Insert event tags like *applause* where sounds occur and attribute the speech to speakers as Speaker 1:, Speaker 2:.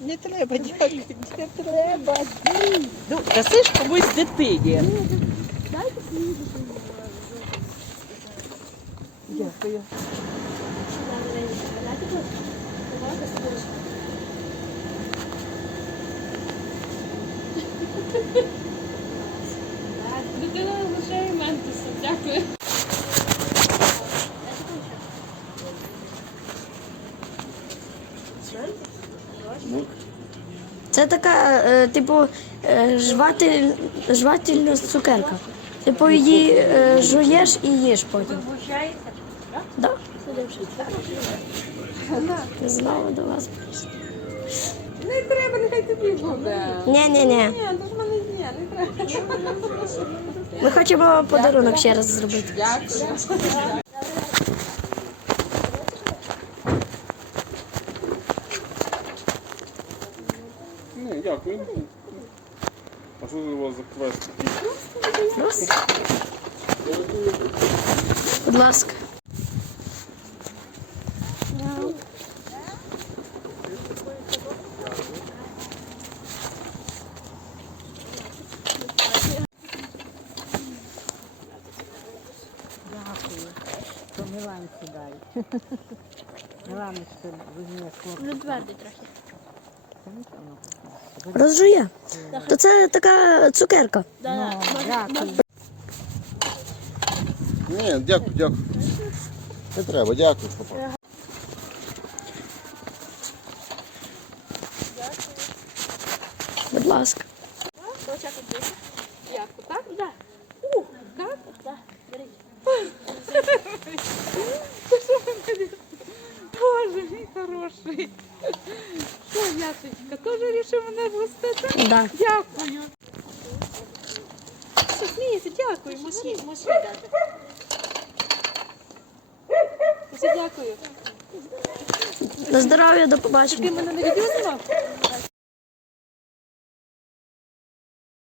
Speaker 1: Не треба, дякую. Не треба. Ну, даси ж комусь дитині.
Speaker 2: Дайте мені
Speaker 1: Дякую.
Speaker 2: Дитина лише ментуса. Дякую.
Speaker 3: Це така, е, типу, е, жватель, жвательна цукерка. Типу її е, жуєш і їш потім. Да. Не знала до вас.
Speaker 1: Не треба, нехай тобі буде.
Speaker 3: Ні, ні, ні.
Speaker 1: Ні, то ж мене є, не треба.
Speaker 3: Ми хочемо подарунок ще раз зробити.
Speaker 1: Дякую.
Speaker 4: Дякую. А що у вас за квест?
Speaker 3: Плюс. Будь ласка.
Speaker 5: То Миланці дай. *laughs* Миланочка, візьми.
Speaker 2: Вже твердий трохи.
Speaker 3: Розжує. То це така цукерка.
Speaker 4: Ні, дякую, дякую. Не треба, дякую, папа.
Speaker 3: Будь ласка.
Speaker 2: Так? Да. Ух, так? Да.
Speaker 1: Боже, мій хороший. *laughs* Що, Ясочка, теж рішив мене вгостити?
Speaker 3: Да.
Speaker 1: Дякую. Що, сміється, дякую.
Speaker 2: Мусі, мусі дати.
Speaker 1: Все, дякую.
Speaker 3: На здоров'я, до
Speaker 1: Ти
Speaker 3: побачення.
Speaker 1: мене не відео знімав?